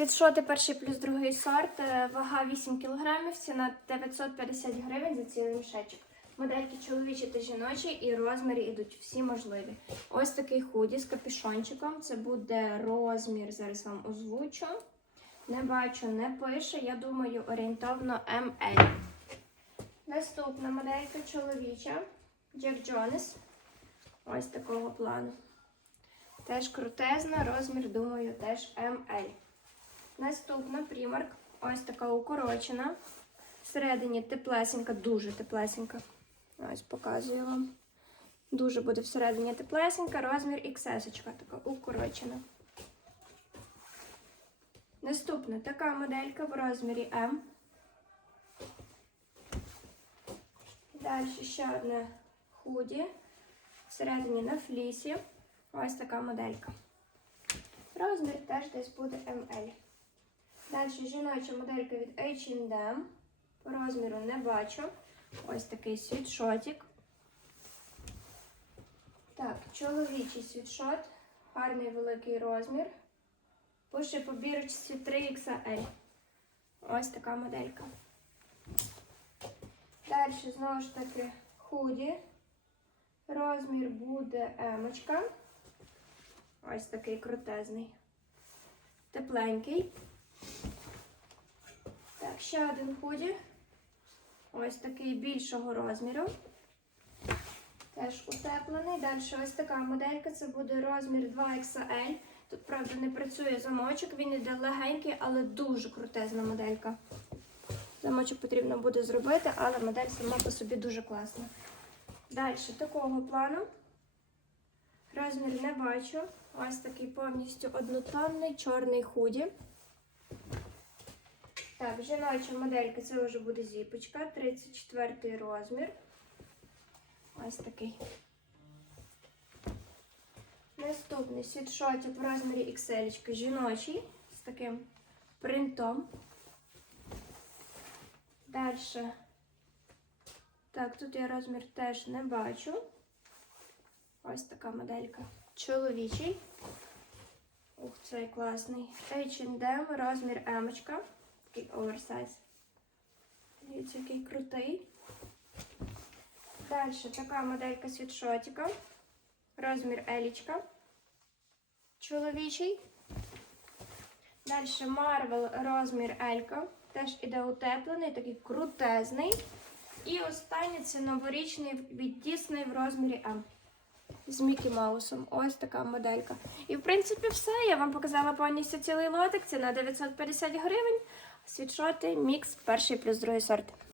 Світшоти перший плюс другий сорт, е, вага 8 кг, ціна 950 гривень за цілий мішечок. Модельки чоловічі та жіночі і розміри йдуть всі можливі. Ось такий худі з капюшончиком. Це буде розмір, зараз вам озвучу. Не бачу, не пише. Я думаю, орієнтовно ML. Наступна моделька чоловіча. Джек Джонес. Ось такого плану. Теж крутезна, розмір, думаю, теж ML. Наступна примарк. Ось така укорочена. Всередині теплесенька, дуже теплесенька. Ось показую вам. Дуже буде всередині теплесенька, розмір XS, така укорочена. Наступна така моделька в розмірі М. Далі ще одне худі. Всередині на флісі. Ось така моделька. Розмір теж десь буде ML. Далі жіноча моделька від H&M. По розміру не бачу. Ось такий світшотик. Так, чоловічий світшот. Гарний великий розмір. Пише по бірочці 3XL. Ось така моделька. Далі знову ж таки худі. Розмір буде емочка. Ось такий крутезний. Тепленький. Ще один худі. Ось такий більшого розміру. Теж утеплений. Далі ось така моделька. Це буде розмір 2XL. Тут, правда, не працює замочок, він іде легенький, але дуже крутезна моделька. Замочок потрібно буде зробити, але модель сама по собі дуже класна. Далі такого плану. Розмір не бачу. Ось такий повністю однотонний чорний худі. Так, жіноча моделька це вже буде зіпочка, 34 розмір. Ось такий. Наступний світшотик в розмірі XL, жіночий, з таким принтом. Далі. Так, тут я розмір теж не бачу. Ось така моделька. Чоловічий. Ух, цей класний. H&M, розмір М. Такий оверсайз. Дивіться, який крутий. Далі така моделька світшотика. Розмір Елічка. Чоловічий. Далі Marvel розмір Елька. Теж іде утеплений, такий крутезний. І останній це новорічний від Disney в розмірі М. З Мікі Маусом. Ось така моделька. І в принципі все. Я вам показала повністю цілий лотик. Ціна 950 гривень. Світшоти, мікс, перший плюс другий сорт.